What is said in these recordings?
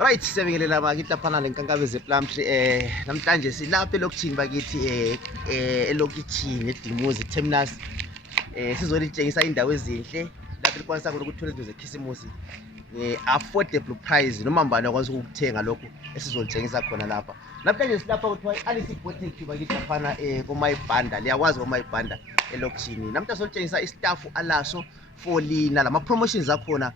Right, siyabingelela bakithi laphana lenkankabeze Plumtree. Namhlanje silapha elokishini bakithi elokishini eDimuzi Terminus. Sizolitshengisa indawo ezinhle lapho likwanisa khona ukuthola izinto zekhisimusi affordable price noma mbani akwazi ukuthenga lokho esizolitshengisa khona lapha. Namhlanje silapha kuthiwa Alice Boutique bakithi laphana koMayibanda. Liyakwazi koMayibanda elokishini. Namhlanje sizolitshengisa istaff alaso for lina lama promotions akhona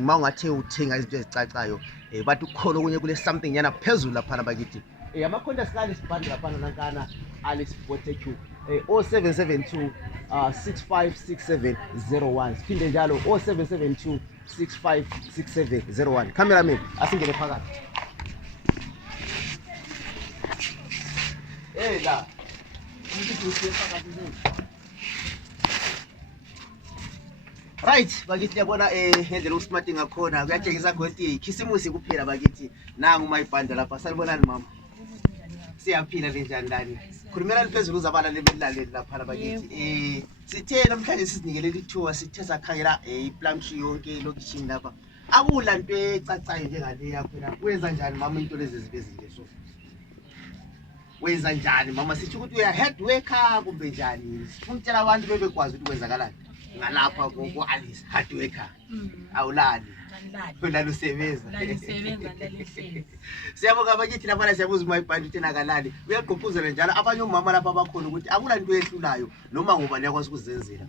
mawungathe uthenga izinto ezicacayo bathi ukhona okunye kule something yana phezulu laphana bakithi. Ama contacts Alice Band laphana nankana Alice Boutique 0772 656701. Siphinde njalo 0772 656701. Cameraman asingene phakathi. La. Right, bakithi yabona ngendlela usmart ngakhona kuyatshengisa ukuthi khisimusi kuphela bakithi. Nangu mayibanda lapha salibonani mama. Siyaphila lenjani ndani. Khulumela liphezulu uzabala lebelaleli lapha bakithi. Sithe namhlanje sizinikele lithuba sithe sakhangela iPlumtree yonke lokishini lapha. Akula into ecacayo njengale yakho la. Wenza njani mama into lezi zibezinhle so? Wenza njani mama sithi ukuthi uya head worker kumbe njani? Sifuna abantu bebekwazi ukuthi kwenzakalani. Ngalapha ko Alice hard worker. Awulali. Ulala usebenza. Siyabonga bakithi lapha siyabuza uMayibanda uthena kalali. Uyagqugquzela njalo abanye umama lapha abakhona ukuthi akula into ehlulayo noma ngoba niyakwazi ukuzenzela.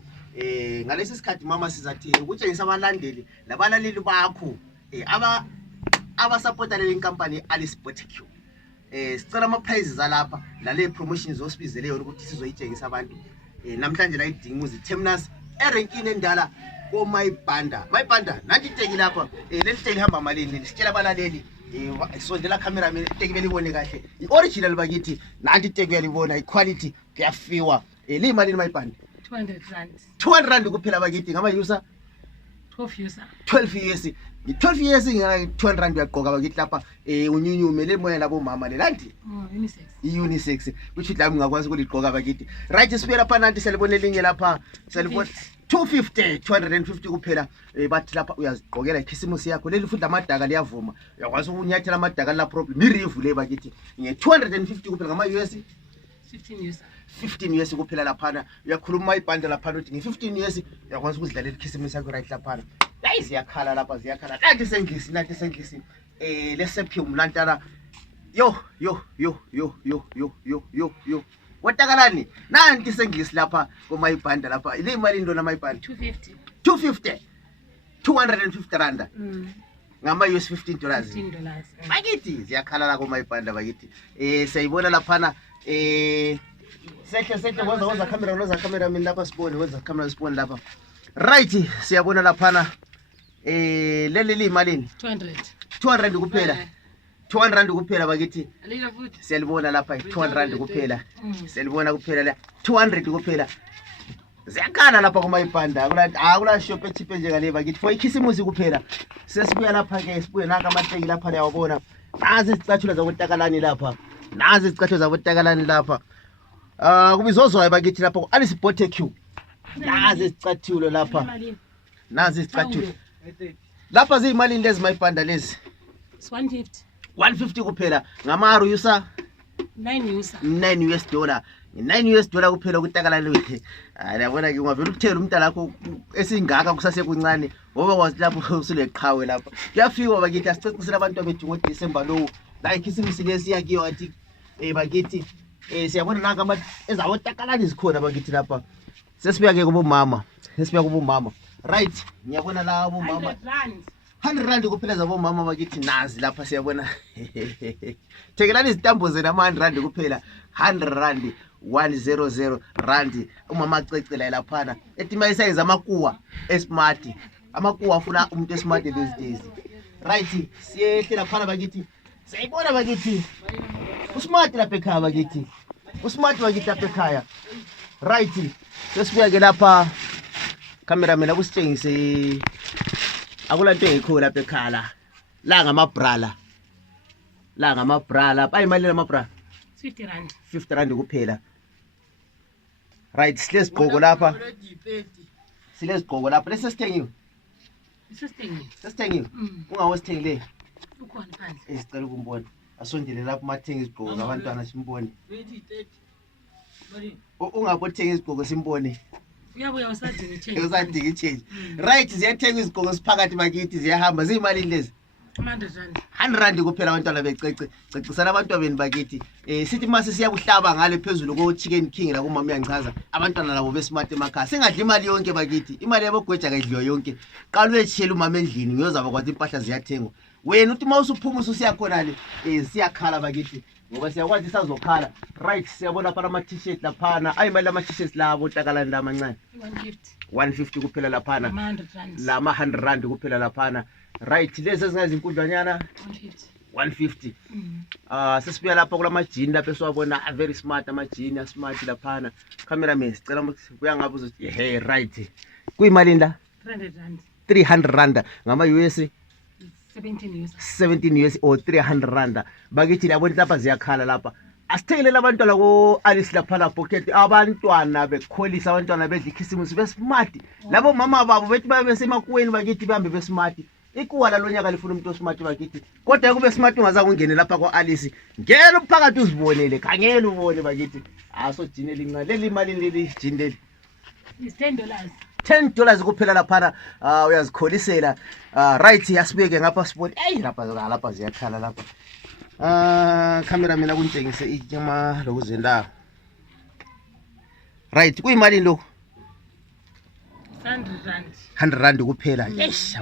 Ngalesi sikhathi mama sizathi ukutshengisa abalandeli labalaleli bakho aba supporta le company Alice Boutique. Sicela ama prizes alapha lale promotions osibizeleyo ukuthi sizoyitshengisa abantu. Namhlanje la iDimuzi Terminus erenkini endala koMayibanda. Mayibanda nanti iteki lapha leli teki hamba malini lisitshela abalaleli sondela cameraman iteki belibone kahle ioriginal bakithi nanti iteki uyalibona iquality kuyafiwa liyimalini Mayibanda 200 rand 200 rand kuphela bakithi ngama user 12 years 12 years ngala 200 rand uyaqoka bakithi lapha unyunyume lemoya labo mama lelanti unisex which idlami ngakwazi ukuliqoka bakithi. Right, sibuye lapha nanti selibone linye lapha selibone 250 kuphela bathi lapha uyaziqokela ikhisimusi yakho leli futhi amadaka liyavuma uyakwazi ukunyathela amadaka la problem irivu le bakithi nge250 kuphela ngama US 15 years kuphela lapha uyakhuluma Mayibanda lapha uthi nge15 years uyakwazi ukuzidlalela ikhisimusi yakho right lapha. Hayi ziyakhala lapha ziyakhala kanti senglisi lesephium lantana yo watakalani nanti senglisi lapha koMayibanda lapha ile imali indona Mayibanda 250 rand ngama US $15 bakithi ziyakhala la koMayibanda bakithi. Siyayibona lapha sehle kwenza camera mina lapha sibone kwenza camera sibone lapha. Right, siyabona lapha leli limalini 200 rand kuphela 200 rand kuphela bakithi. Siyalibona lapha 200 rand kuphela siyalibona kuphela la 200 kuphela ziyakhala lapha koMayibanda akula shop echipe njengale bakithi for ikhisimusi kuphela. Sesibuya lapha ke sibuye naka amateki lapha uyabona nazi izicathulo zabotakalani lapha nazi izicathulo zabotakalani lapha kubizozwayo bakithi lapha ku Alice Boutique nazi izicathulo lapha nazi izicathulo lapha ziyimalini lezi Mayibanda lezi 150 kuphela ngama user 9 US dollar 9 US dollar kuphela ukutakalani. Yabona ke ungavela ukuthela umntana wakho esingaka kusase kuncane ngoba kwazi lapho usuleqhawe lapha kuyafika bakithi asicecisela abantu abethu ngoDecember lo la ikhisimusi lesiyakiyo athi bakithi siyabona naka ama ezabotakalani zikhona bakithi lapha. Sesibuya ke kubomama right ngiyabona la abomama 100 rand kuphela zabomama bakithi nazi lapha siyabona thekelani izitambo zena ama 100 rand kuphela 100 rand 100 rand umama acecela lapha ethi mayisize amakuwa esmart amakuwa afuna umuntu esmart these days. Right, siyehle lapha bakithi siyibona bakithi usmart lapha ekhaya bakithi usmart bakithi lapha ekhaya. Right, sesibuya ke lapha cameraman akusitshengise akulanto engikho lapha ekhala la ngamabra bayimali lamabra 50 rand 50 rand kuphela. Right, silezigqoko lapha lesesithengiwe sesithengiwe ungawosithengile ukhona phandle esicela ukumbona asondele lapho mathenga izigqoko zabantwana simbone ungabothenga izigqoko simbone uyabuya usadinga change. Right, ziyathenga izigqoko siphakathi bakithi ziyahamba ziyimalini lezi 100 rand kuphela abantwana bececisana abantwana beni bakithi. Sithi mase siyakuhlaba ngale phezulu ko Chicken King la kumama uyangichaza abantwana labo besmart emakhaya singadli imali yonke bakithi, imali yabo gweja kayidliwa yonke. Qala uyetshela umama endlini ngiyozaba kwathi impahla ziyathengwa. Wena uthi mawusuphuma ususiyakhona le siyakhala bakithi ngoba siyakwazi isazokhala. Right, siyabona phana ama t-shirt laphana ayimali ama t-shirts labo takalani la amancane 150 kuphela laphana lama 100 rand kuphela laphana. Right, lezi ezingazinkundlanyana 150. Sesibuya lapha kula majini lapha esiwabona very smart amajini smart laphana. Cameraman sicela kuya ngabe uzothi hey right kuyimalini la 300 rand ngama US 17 US or 300 rand bakithi labona lapha ziyakhala lapha. Asithengelele abantwana ko Alice lapha la pocket abantwana bekholisa abantwana bedla ikhisimusi besmart labo mama babo bethi babe besemakuweni bakithi bahambe besmart. Ikuwala lonyaka lifuna umuntu osmart bakithi kodwa kube smart ungaza kungene lapha ko Alice ngena phakathi uzibonele khangela ubone bakithi aso jini lincane leli imali leli jini leli is $10 $10 kuphela laphana. Uyazikholisela. Right, yasibeke ngapha sport lapha ziyakhala lapha. Cameraman akuntshengise inyama lokuzenda. Right, kuyimali lokho 100 rand kuphela. Yes,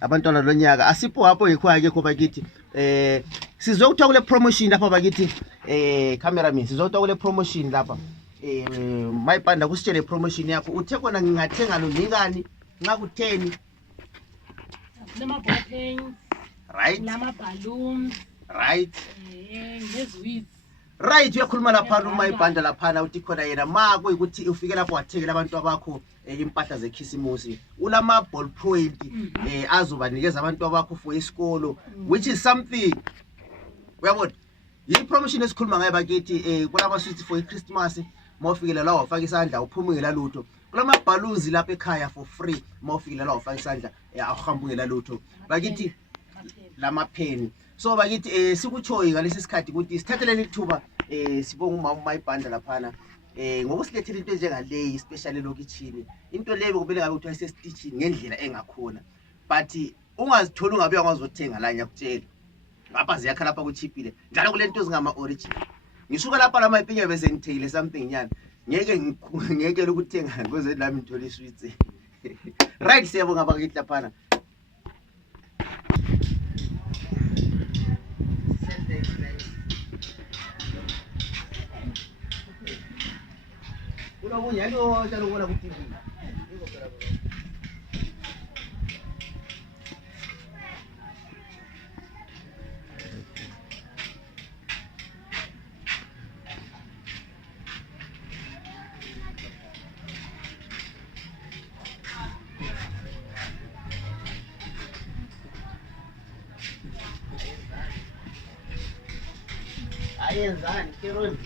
abantwana lonyaka asipho hapo ngikho akekho bakithi. Sizokuthiwa kule promotion lapha bakithi. Cameraman sizokuthiwa kule promotion lapha. Mayipanda kusitshele promotion yakho uthe kona ngingathenga lo ngikani nxa ku10 lama ballpens right lama balloons right ngezwits right. Uyakhuluma lapha umayibhanda laphana uthi khona yena mako ukuthi ufike lapho wathekela abantu abakho impahla zekhisimusi ulama ball point azobanikeza abantu abakho for isikolo which is something uyabona yi promotion esikhuluma ngayo bakithi kulama sweets for iChristmas. Mawufikela la wafaka isandla uphumungela lutho kulama balloons lapha ekhaya for free. Mawufikela la wafaka isandla ahambungela lutho bakithi lama pen. So bakithi sikuchoyi ngalesi sikhathi ukuthi sithatheleni ithuba sibonga umama umayibhanda laphana ngokusilethela into njengaleyi especially lokitchini. Into leyo kumele ngabe uthiwa isestitchini ngendlela engakhona but ungazithola ungabe uyangazothenga la nyakutshela ngapha ziyakha lapha kuchipile njalo kule nto zingama original. Ngisuka lapha lama ipinye bese ngithekile something nyana ngeke lokuthenga ngoze lami ngithola isweets. Right, siyabonga bakithi laphana. Unakunyalo njalo ubona ku TV. Ayenzani Keroni?